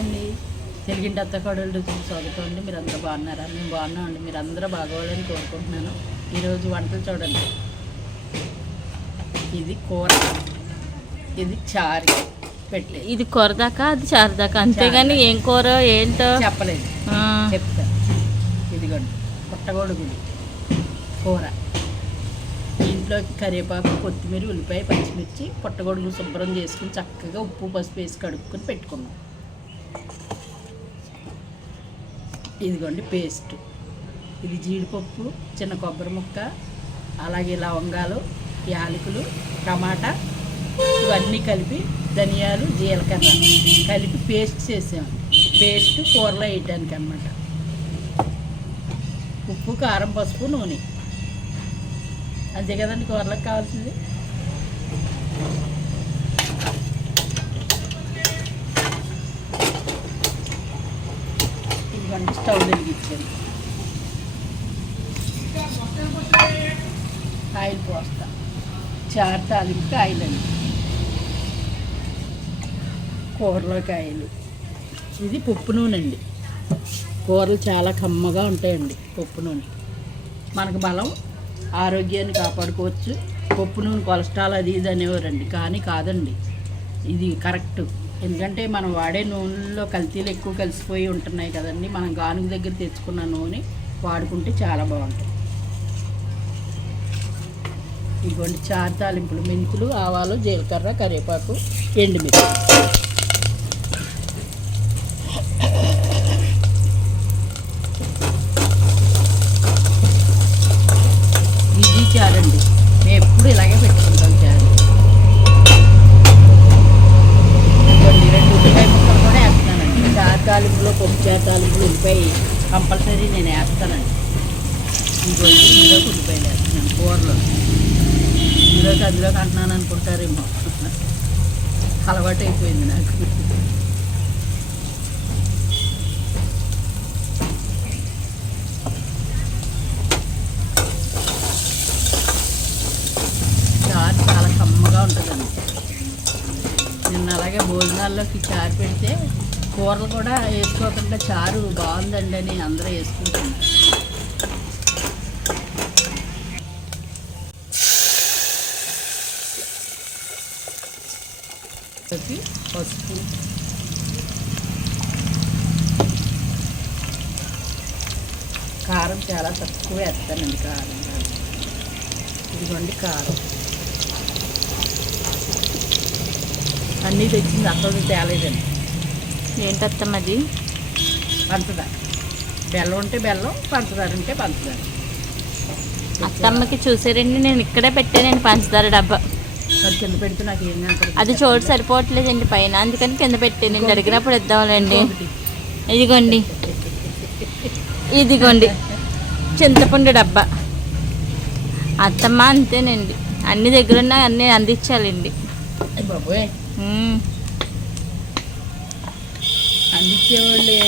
అండి. తెలుగింటి అత్తకోడలు స్వాగతం అండి మీరు అందరూ బాగున్నారా? మేము బాగున్నాం అండి మీరు అందరూ బాగోవాలని కోరుకుంటున్నాను. ఈరోజు వంటలు చూడండి. ఇది కూర. ఇది చారు. పెట్టే ఇది కూర దాకా అది చారు దాకా అంతేగాని ఏం కూర? ఏంటో? చెప్పలేదు. చెప్తా. ఇదిగోండి. పుట్టగొడుగులు కూర. ఇంట్లోకి కరివేపాకు కొత్తిమీర ఉల్లిపాయ పచ్చిమిర్చి పుట్టగొడుగులు శుభ్రం చేసుకుని చక్కగా ఉప్పు పసుపు వేసి కడుక్కొని పెట్టుకున్నాం. ఇదిగోండి పేస్ట్. ఇది జీడిపప్పు చిన్న కొబ్బరి ముక్క అలాగే లవంగాలు యాలకులు టమాటా ఇవన్నీ కలిపి ధనియాలు జీలకర్ర కలిపి పేస్ట్ చేసామండి పేస్ట్ కూరలో వేయటానికి అన్నమాట. ఉప్పు కారం పసుపు నూనె. అంతే కదండి కూరలకు కావాల్సింది ఇదిగోండి స్టవ్ వెలిగించాను ఆయిల్ పోస్తా. చారు తాలింపుకి ఆయిల్ అండి. కూరలోకి ఆయిల్. ఇది పప్పు నూనె అండి కూరలు చాలా కమ్మగా ఉంటాయండి పప్పు నూనె. మనకు బలం ఆరోగ్యాన్ని కాపాడుకోవచ్చు. పప్పు నూనె కొలెస్ట్రాల్ అది ఇది అనేవారండి. కానీ కాదండి. ఇది కరెక్ట్. ఎందుకంటే మనం వాడే నూనెలో కల్తీలు ఎక్కువ కలిసిపోయి ఉంటున్నాయి కదండి. మనం గానుగ దగ్గర తెచ్చుకున్న నూనె వాడుకుంటే చాలా బాగుంటుంది. ఇదిగోండి చారు తాలింపులు మెంతులు ఆవాలు జీలకర్ర కరివేపాకు ఎండుమిర్చి ఇది చారండి మేము ఎప్పుడు ఇలాగే పెట్టుకుంటాం చారు ఇదిగోండి రెండు ఉల్లిపాయ ముక్కలు కూడా వేస్తానండి చారు తాలింపులో పప్పు చారు తాలింపులు ఉల్లిపాయ కంపల్సరీ నేను వేస్తానండి. ఇంకో ఇందులోకి ఉల్లిపాయలు వేస్తున్నాను కూరలో. ఇందులోకి అందులోకి అంటున్నాను అనుకుంటారేమో. అలవాటు అయిపోయింది నాకు. చారు చాలా కమ్మగా ఉంటుందండి. నిన్న అలాగే భోజనాల్లోకి చారు పెడితే కూరలు కూడా వేసుకోకుండా చారు బాగుందండి అని అందరూ వేసుకుంటున్నారు. పసుపు. కారం చాలా తక్కువ వేస్తానండి కారం. ఇదిగోండి కారం. అన్నీ తెచ్చింది అసలు తేలేదండి. ఏంటత్తమ్మ అది పంచదార. బెల్లం ఉంటే బెల్లం పంచదార ఉంటే పంచదార. అత్తమ్మకి చూసారండి నేను ఇక్కడే పెట్టానండి పంచదార డబ్బా. కింద పెడితే నాకు ఏం. అది చోటు సరిపోవట్లేదండి పైన అందుకని కింద పెట్టానండి అడిగినప్పుడు ఇద్దాంలేండి. ఒకటి. ఇదిగోండి. ఇదిగోండి. చింతపండు డబ్బా. అత్తమ్మ అంతేనండి. అన్ని దగ్గరున్న అన్ని అందించాలండి. బాబోయ్. అందించేవాళ్ళు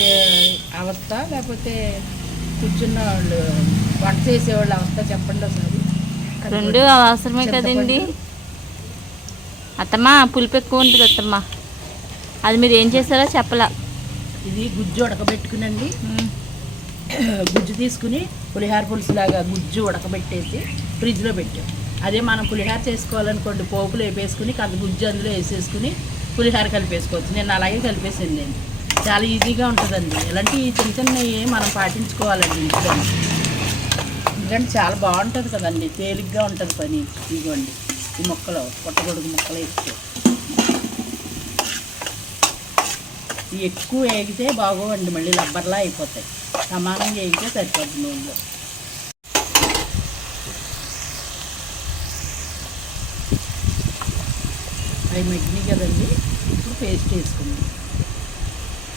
అవస్థ లేకపోతే కూర్చున్న వాళ్ళు వంట చేసేవాళ్ళు అవస్థ చెప్పండి ఒకసారి. రెండు అవసరమే కదండి. అత్తమ్మ పులుపు ఎక్కువ ఉంటుంది అత్తమ్మ. అది మీరు ఏం చేస్తారో చెప్పలా. ఇది గుజ్జు ఉడకబెట్టుకునండి. గుజ్జు తీసుకుని పులిహార పులుసు లాగా గుజ్జు ఉడకబెట్టేసి ఫ్రిడ్జ్లో పెట్టాం. అదే మనం పులిహార చేసుకోవాలనుకోండి పోపులు వేపేసుకుని కొంత గుజ్జు అందులో వేసేసుకుని పులిహార కలిపేసుకోవచ్చు. నేను అలాగే కలిపేసాను నేను చాలా ఈజీగా ఉంటుందండి. ఇలాంటి చిన్న చిన్నవి మనం పాటించుకోవాలండి ఇంట్లో. ఎందుకంటే చాలా బాగుంటుంది కదండి. తేలిగ్గా ఉంటుంది పని. ఇదిగోండి ఈ మొక్కలు పుట్టగొడుగు మొక్కలు వేస్తే ఎక్కువ వేగితే బాగోవండి. మళ్ళీ రబ్బర్లా అయిపోతాయి. సమానంగా వేగితే సరిపోతుంది నూనెలో. అవి మగ్గినాయి కదండి. ఇప్పుడు పేస్ట్ వేసుకుందాం.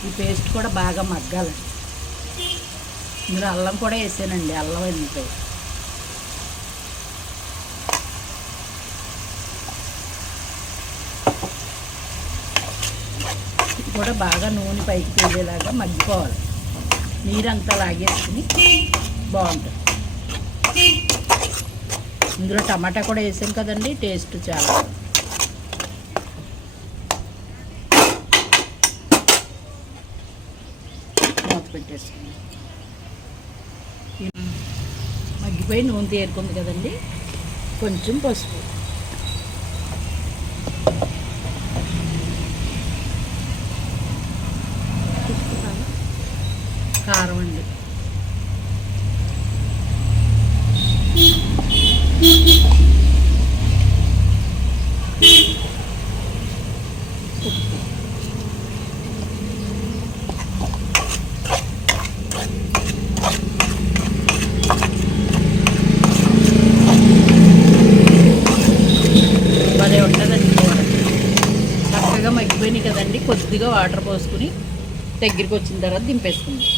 ఈ పేస్ట్ కూడా బాగా మగ్గాలి. ఇందులో అల్లం కూడా వేసానండి అల్లం ఎందుకు? కూడా బాగా నూనె పైకి తేలేలాగా మగ్గిపోవాలి. నీరంతా లాగేసుకుని బాగుంటుంది. ఇందులో టమాటా కూడా వేసాం కదండి టేస్ట్ చాలా పెట్టేసుకున్నాం మగ్గిపోయి నూనె తేరుకుంది కదండి? కొంచెం పసుపు. కారం అండి భలే ఉంటుందండి కూర చక్కగా కదండి కొద్దిగా వాటర్ పోసుకుని దగ్గరికి వచ్చిన తర్వాత దింపేసుకుందాం.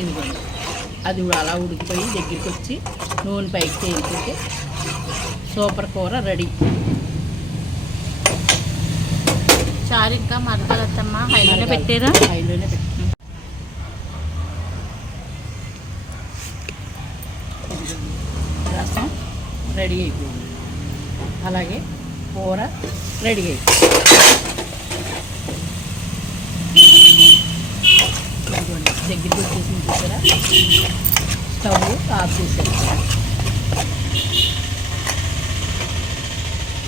ఇదిగోండి. అది అలా ఉడికిపోయి దగ్గరికి వచ్చి నూనె పైకి తేలిపోతే సూపర్ కూర రెడీ. చారు ఇంకా మరకలత్తమ్మ హైలోనే పెట్టారా? హైలోనే పెట్టి రసం రెడీ అయిపోయింది. అలాగే కూర రెడీ అయిపోయింది. దగ్గర దగ్గరికి దగ్గర చూసారా? స్టవ్ ఆఫ్ చేసారు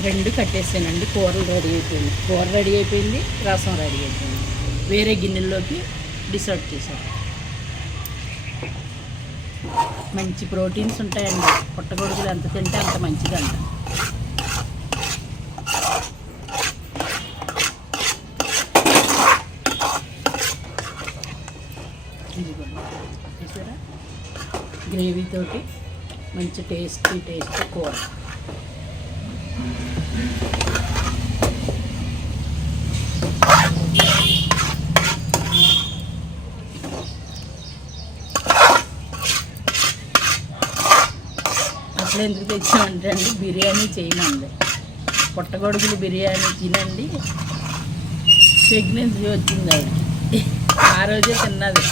రెండు కట్టేసానండి కూరలు రెడీ అయిపోయింది. కూర రెడీ అయిపోయింది రసం రెడీ అయిపోయింది. వేరే గిన్నెల్లోకి డిసర్ట్ చేశాను మంచి ప్రోటీన్స్ ఉంటాయండి. పుట్టగొడుగులు ఎంత తింటే అంత మంచిదంట. చూసారా? గ్రేవీతోటి మంచి టేస్టీ టేస్టీ కూర. అసలు ఎందుకు తెచ్చామంటే అండి బిర్యానీ చేయమండి పుట్టగొడుగులు బిర్యానీ తినండి. ప్రెగ్నెన్సీ వచ్చింది ఆవిడకి ఆ రోజే తిన్నది.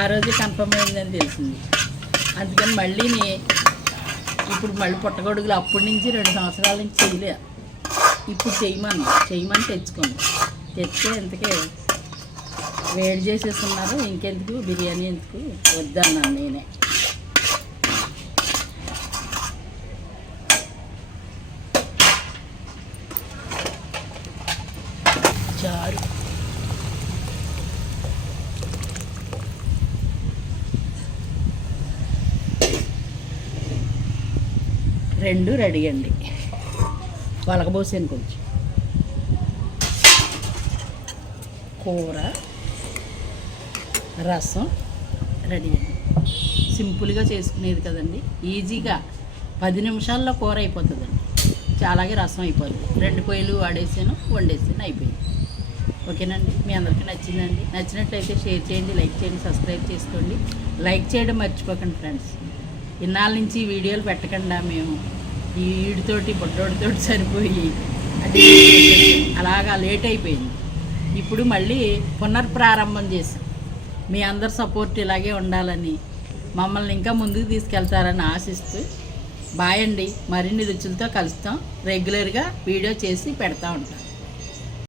ఆ రోజే కన్ఫర్మ్ అయిందని తెలిసింది. అందుకని మళ్ళీ ఇప్పుడు మళ్ళీ పుట్టగొడుగులు అప్పటి నుంచి రెండు సంవత్సరాల నుంచి చేయలే. ఇప్పుడు చేయమని. చేయమని తెచ్చుకోండి తెస్తే ఇంతకే వేడి చేసేస్తున్నారు. ఇంకెందుకు? బిర్యానీ ఎందుకు? వద్దన్నాను నేనే చారు రెండు రెడీ అండి. వలకబోసాను కొంచెం. కూర రసం రెడీ అండి. సింపుల్గా చేసుకునేది కదండి. ఈజీగా పది నిమిషాల్లో కూర అయిపోతుందండి. చాలాగే రసం అయిపోతుంది రెండు పొయ్యిలు వాడేసాను వండేసాను అయిపోయింది. ఓకేనండి? మీ అందరికీ నచ్చిందండి. నచ్చినట్లయితే షేర్ చేయండి లైక్ చేయండి సబ్స్క్రైబ్ చేసుకోండి. లైక్ చేయడం మర్చిపోకండి ఫ్రెండ్స్. ఇన్నాళ్ళ నుంచి వీడియోలు పెట్టకుండా మేము ఈ వీడితోటి బుడ్డోడితోటి సరిపోయి అది అలాగా లేట్ అయిపోయింది. ఇప్పుడు మళ్ళీ పునర్ప్రారంభం చేసాం మీ అందరి సపోర్ట్ ఇలాగే ఉండాలని మమ్మల్ని ఇంకా ముందుకు తీసుకెళ్తారని ఆశిస్తూ బాయ్ అండి. మరిన్ని రుచులతో కలుస్తాం. రెగ్యులర్గా వీడియో చేసి పెడతా ఉంటాం